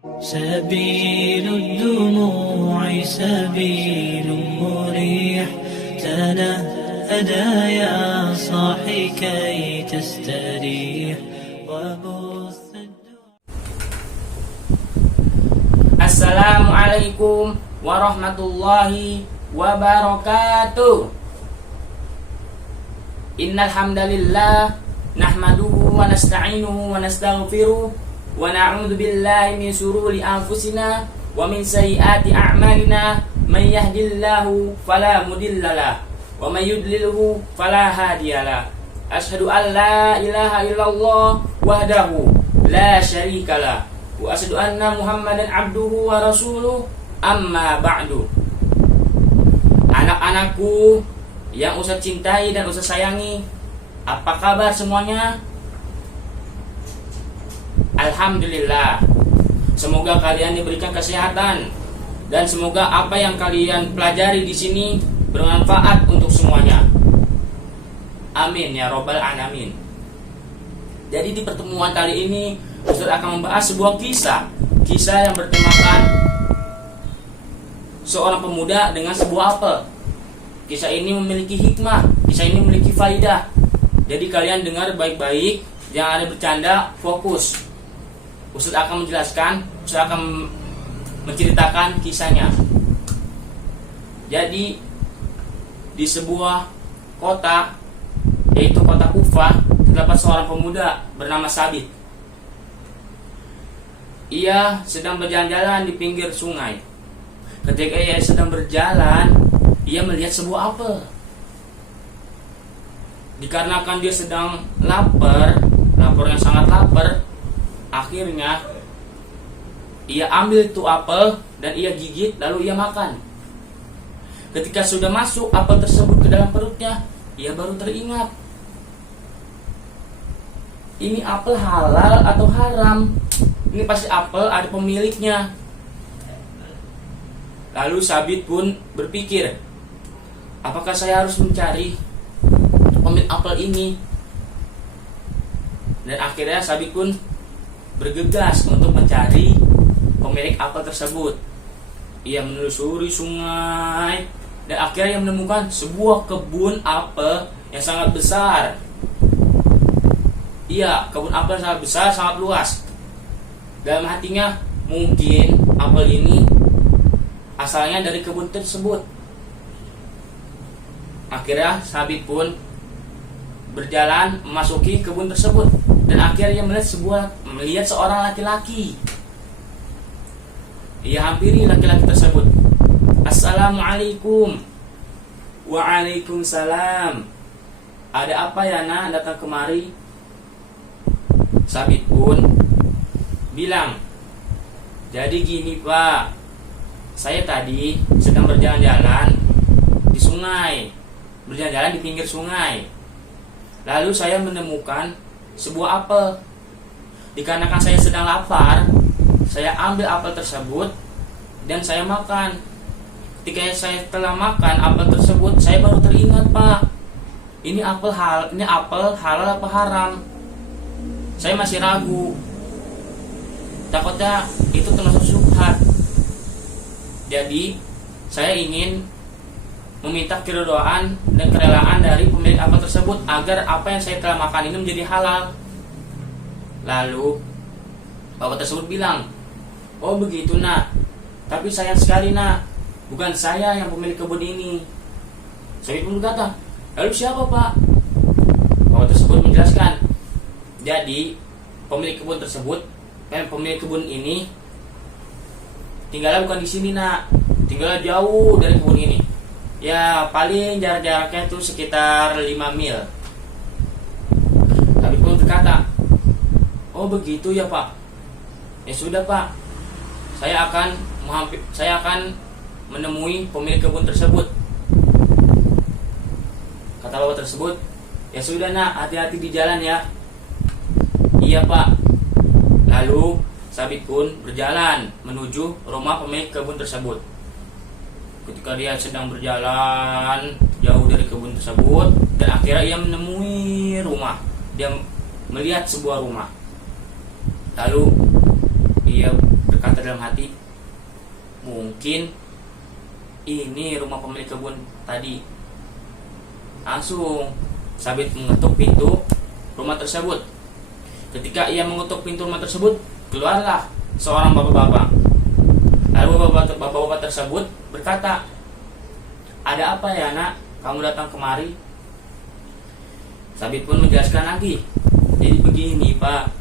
سبيل الدموع سبيل مريح تنهدى يا صاحي كي تستريح وبث Assalamualaikum warahmatullahi wabarakatuh. Innal hamdalillah nahmaduhu wa nasta'inuhu wa nastaghfiruh wa na'udzu billahi min shururi anfusina wa min sayyiati a'malina. May yahdihillahu fala mudhillalah wa may yudlilhu fala hadiyalah. Asyhadu an la ilaha illallah wahdahu la syarikalah wa asyhadu anna Muhammadan abduhu wa rasuluh. Amma ba'du. Anak-anakku yang Ustaz cintai dan Ustaz sayangi, apa kabar semuanya? Alhamdulillah. Semoga kalian diberikan kesehatan dan semoga apa yang kalian pelajari di sini bermanfaat untuk semuanya. Amin ya robbal alamin. Jadi di pertemuan kali ini Ustaz akan membahas sebuah kisah yang bertemakan seorang pemuda dengan sebuah apel. Kisah ini memiliki hikmah, kisah ini memiliki faidah. Jadi kalian dengar baik-baik, jangan ada bercanda, fokus. Ustaz akan menjelaskan, Ustaz akan menceritakan kisahnya. Jadi di sebuah kota, yaitu kota Kufah, terdapat seorang pemuda bernama Sabit. Ia sedang berjalan-jalan di pinggir sungai. Ketika ia sedang berjalan, ia melihat sebuah apel. Dikarenakan dia sedang lapar yang sangat lapar, akhirnya ia ambil itu apel dan ia gigit lalu ia makan. Ketika sudah masuk apel tersebut ke dalam perutnya, ia baru teringat, ini apel halal atau haram? Ini pasti apel ada pemiliknya. Lalu Sabit pun berpikir, apakah saya harus mencari pemilik apel ini? Dan akhirnya Sabit pun bergegas untuk mencari pemilik apel tersebut. Ia menelusuri sungai dan akhirnya ia menemukan sebuah kebun apel yang sangat besar. Iya, kebun apel yang sangat besar, sangat luas. Dalam hatinya, mungkin apel ini asalnya dari kebun tersebut. Akhirnya Sabit pun berjalan memasuki kebun tersebut dan akhirnya melihat seorang laki-laki. Ia hampiri laki-laki tersebut. Assalamualaikum. Waalaikumsalam. Ada apa ya nak datang kemari? Sabit pun bilang, jadi gini pak, saya tadi sedang berjalan-jalan di sungai, berjalan-jalan di pinggir sungai. Lalu saya menemukan sebuah apel. Dikarenakan saya sedang lapar, saya ambil apel tersebut dan saya makan. Ketika saya telah makan apel tersebut, saya baru teringat pak, ini apel halal apa haram? Saya masih ragu, takutnya itu termasuk syubhat. Jadi saya ingin meminta keridhaan dan kerelaan dari pemilik apel tersebut agar apa yang saya telah makan ini menjadi halal. Lalu bapak tersebut bilang, oh begitu nak, tapi sayang sekali nak, bukan saya yang pemilik kebun ini. Saya pun berkata, lalu siapa pak? Bapak tersebut menjelaskan, jadi pemilik kebun ini tinggalnya bukan di sini nak, tinggalnya jauh dari kebun ini. Ya paling jaraknya itu sekitar 5 mil. Tapi pun berkata, oh begitu ya pak. Ya sudah pak, saya akan menemui pemilik kebun tersebut. Kata bapak tersebut, ya sudah nak, hati-hati di jalan ya. Iya pak. Lalu Sabit pun berjalan menuju rumah pemilik kebun tersebut. Ketika dia sedang berjalan jauh dari kebun tersebut, dan akhirnya ia menemui rumah. Dia melihat sebuah rumah. Lalu ia berkata dalam hati, mungkin ini rumah pemilik kebun tadi. Langsung Sabit mengetuk pintu rumah tersebut. Ketika ia mengetuk pintu rumah tersebut, keluarlah seorang bapak-bapak. Lalu bapak-bapak tersebut berkata, ada apa ya nak, kamu datang kemari? Sabit pun menjelaskan lagi, jadi begini pak,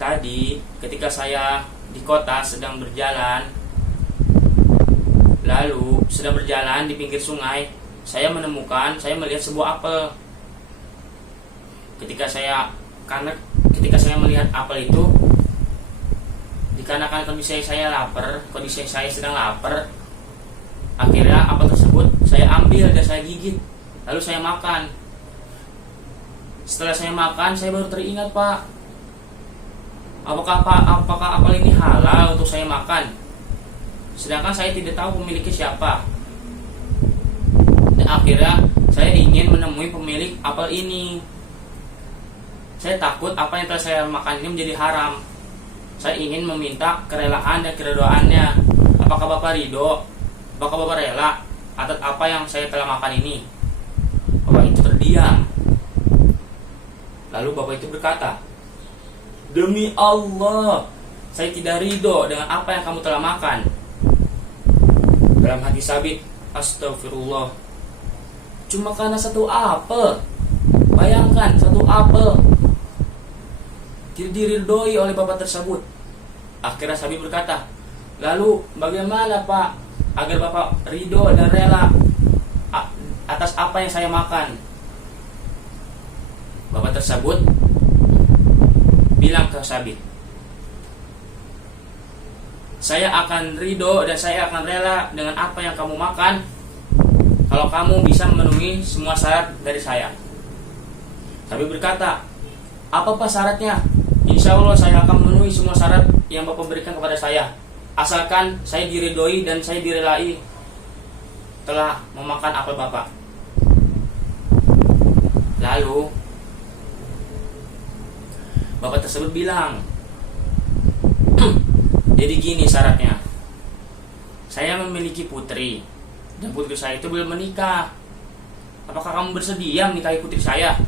tadi ketika saya di kota sedang berjalan, lalu sedang berjalan di pinggir sungai, saya melihat sebuah apel. Ketika saya melihat apel itu, dikarenakan kondisi saya sedang lapar, akhirnya apel tersebut saya ambil dan saya gigit, lalu saya makan. Setelah saya makan, saya baru teringat pak, apakah apel ini halal untuk saya makan? Sedangkan saya tidak tahu pemiliknya siapa. Dan akhirnya saya ingin menemui pemilik apel ini. Saya takut apa yang telah saya makan ini menjadi haram. Saya ingin meminta kerelaan dan keredoannya. Apakah Bapak ridho? Apakah Bapak rela atas apa yang saya telah makan ini? Bapak itu terdiam. Lalu Bapak itu berkata, demi Allah, saya tidak ridho dengan apa yang kamu telah makan. Dalam hati Sabit, astagfirullah, cuma karena satu apel. Bayangkan, satu apel tidak diridhoi oleh bapak tersebut. Akhirnya Sabit berkata, lalu bagaimana pak agar bapak ridho dan rela atas apa yang saya makan? Bapak tersebut bilang ke Sabit, saya akan ridho dan saya akan rela dengan apa yang kamu makan kalau kamu bisa memenuhi semua syarat dari saya. Sabit berkata, apa pak syaratnya? Insya Allah saya akan memenuhi semua syarat yang Bapak berikan kepada saya, asalkan saya diridhoi dan saya direlai telah memakan apel Bapak. Lalu Bapak tersebut bilang, jadi gini syaratnya, saya memiliki putri dan putri saya itu belum menikah. Apakah kamu bersedia menikahi putri saya?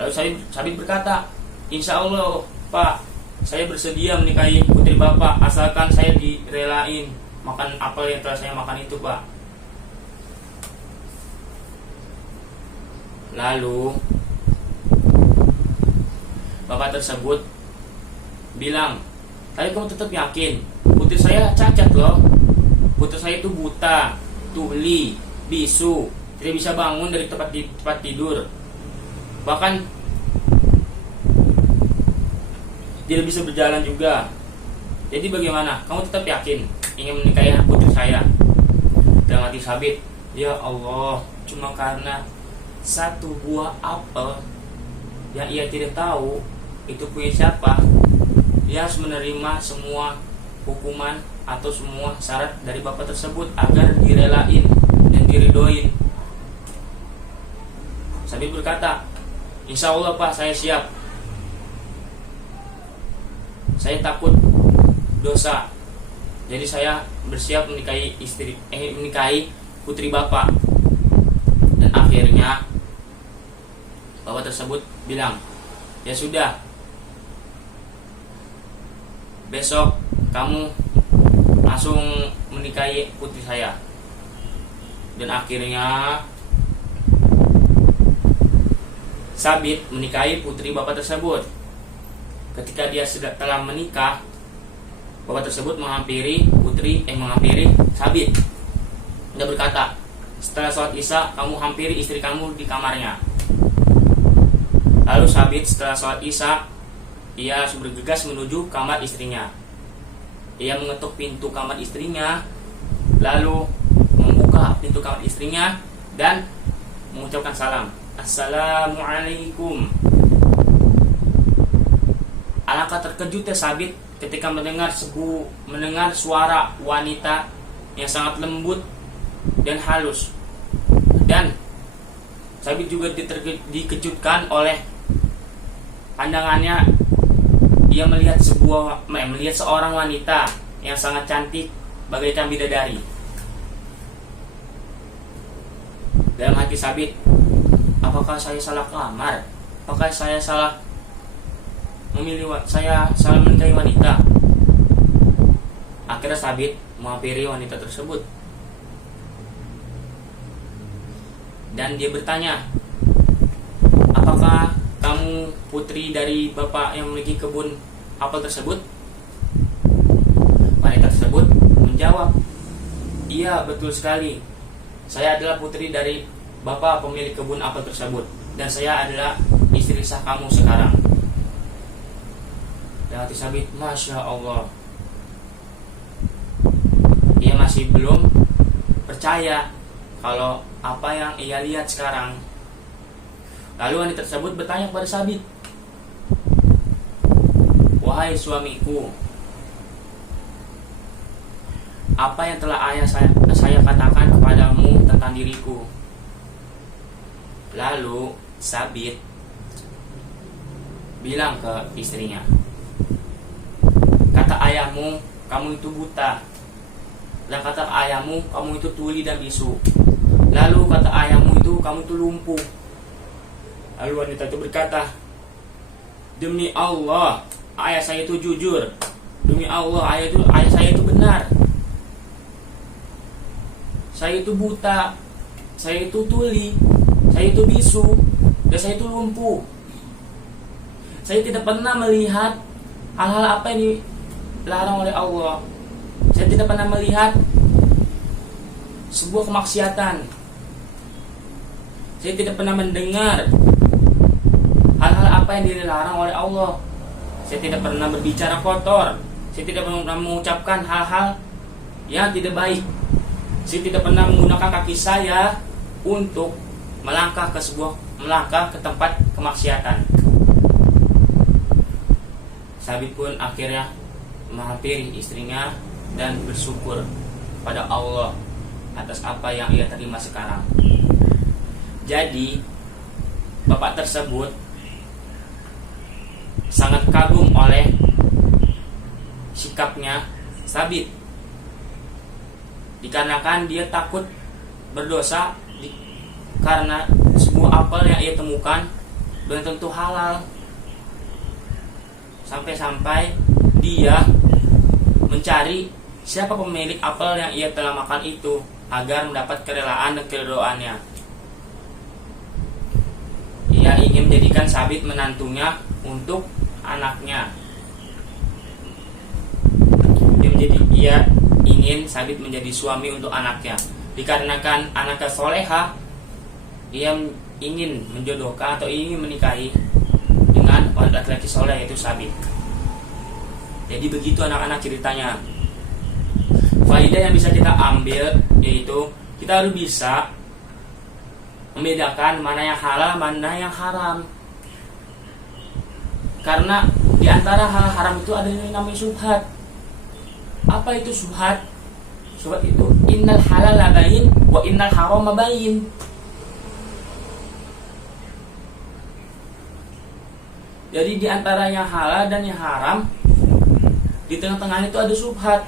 Lalu Sabit berkata, insya Allah pak, saya bersedia menikahi putri bapak asalkan saya direlain makan apel yang telah saya makan itu pak. Lalu bapak tersebut bilang, tapi kamu tetap yakin? Putri saya cacat loh. Putri saya itu buta, tuli, bisu, tidak bisa bangun dari tempat tidur. Bahkan tidak bisa berjalan juga. Jadi bagaimana? Kamu tetap yakin ingin menikahi putri saya? Dalam hati Sabit, ya Allah, cuma karena satu buah apel yang ia tidak tahu itu punya siapa, dia harus menerima semua hukuman atau semua syarat dari bapak tersebut agar direlain dan diridhoin. Sabit berkata, insya Allah pak, saya siap. Saya takut dosa, jadi saya bersiap menikahi menikahi putri bapak. Dan akhirnya bapak tersebut bilang, ya sudah, besok kamu langsung menikahi putri saya. Dan akhirnya Sabit menikahi putri bapak tersebut. Ketika dia telah menikah, bapak tersebut menghampiri Sabit. Dia berkata, setelah sholat isya kamu hampiri istri kamu di kamarnya. Lalu Sabit setelah sholat isya, ia bergegas menuju kamar istrinya. Ia mengetuk pintu kamar istrinya, lalu membuka pintu kamar istrinya dan mengucapkan salam, Assalamualaikum. Alangkah terkejutnya Sabit ketika mendengar suara wanita yang sangat lembut dan halus. Dan Sabit juga dikejutkan oleh pandangannya ia melihat seorang wanita yang sangat cantik bagaikan bidadari. Dalam hati Sabit, apakah saya salah kelamar? Apakah saya salah menikahi wanita? Akhirnya Sabit menghampiri wanita tersebut dan dia bertanya, apakah kamu putri dari bapak yang memiliki kebun apel tersebut? Wanita tersebut menjawab, iya betul sekali, saya adalah putri dari bapak pemilik kebun apel tersebut, dan saya adalah istri sah kamu sekarang. Dan hati Sabit, Masya Allah, ia masih belum percaya kalau apa yang ia lihat sekarang. Lalu wanita tersebut bertanya kepada Sabit, wahai suamiku, apa yang telah saya katakan kepadamu tentang diriku? Lalu Sabit bilang ke istrinya, kata ayahmu kamu itu buta, dan kata ayahmu kamu itu tuli dan bisu, lalu kata ayahmu itu kamu itu lumpuh. Lalu wanita itu berkata, demi Allah ayah saya itu jujur, demi Allah ayah saya itu benar, saya itu buta, saya itu tuli, saya itu bisu, dan saya itu lumpuh. Saya tidak pernah melihat hal-hal apa yang dilarang oleh Allah. Saya tidak pernah melihat sebuah kemaksiatan. Saya tidak pernah mendengar hal-hal apa yang dilarang oleh Allah. Saya tidak pernah berbicara kotor. Saya tidak pernah mengucapkan hal-hal yang tidak baik. Saya tidak pernah menggunakan kaki saya untuk melangkah ke tempat kemaksiatan. Sabit pun akhirnya menghampiri istrinya dan bersyukur pada Allah atas apa yang ia terima sekarang. Jadi bapak tersebut sangat kagum oleh sikapnya Sabit, dikarenakan dia takut berdosa karena sebuah apel yang ia temukan belum tentu halal. Sampai-sampai dia mencari siapa pemilik apel yang ia telah makan itu agar mendapat kerelaan dan keredoannya. Ia ingin menjadikan Sabit menantunya untuk anaknya. Ia ingin Sabit menjadi suami untuk anaknya. Dikarenakan anaknya soleha, ia ingin menjodohkan atau ingin menikahi dengan laki-laki soleh, yaitu Sabit. Jadi begitu anak-anak ceritanya. Faidah yang bisa kita ambil yaitu kita harus bisa membedakan mana yang halal, mana yang haram. Karena di antara hal haram itu ada yang namanya syubhat. Apa itu syubhat? Syubhat itu innal halal bayin wa innal haram bayin. Jadi di antara yang halal dan yang haram, di tengah-tengah itu ada syubhat.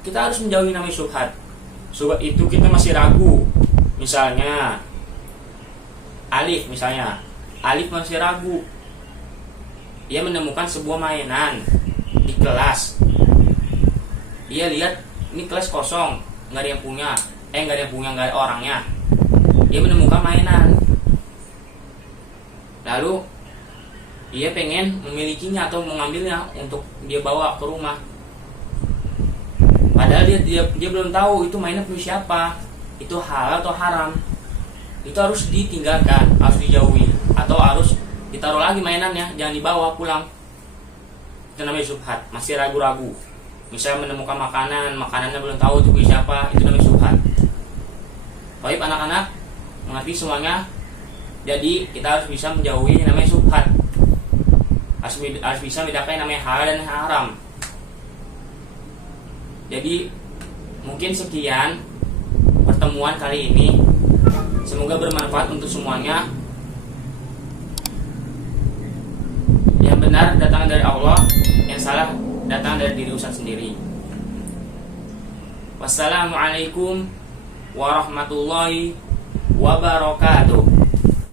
Kita harus menjauhi namanya syubhat. Syubhat itu kita masih ragu. Misalnya Alif masih ragu. Ia menemukan sebuah mainan di kelas. Ia lihat ini kelas kosong, nggak ada yang punya, nggak ada orangnya. Ia menemukan mainan. Lalu ia pengen memilikinya atau mengambilnya untuk dia bawa ke rumah. Padahal dia belum tahu itu mainan punya siapa, itu halal atau haram. Itu harus ditinggalkan, harus dijauhi, atau harus ditaruh lagi mainannya, jangan dibawa pulang. Itu namanya syubhat, masih ragu-ragu. Misalnya menemukan makanannya belum tahu itu punya siapa, itu namanya syubhat. Baik anak-anak, mengerti semuanya. Jadi kita harus bisa menjauhi namanya syubhat. Harus bisa membedakan yang namanya halal dan haram. Jadi mungkin sekian pertemuan kali ini. Semoga bermanfaat untuk semuanya. Yang benar benar datang dari Allah, yang salah datang dari diri Ustaz sendiri. Wassalamualaikum warahmatullahi wabarakatuh.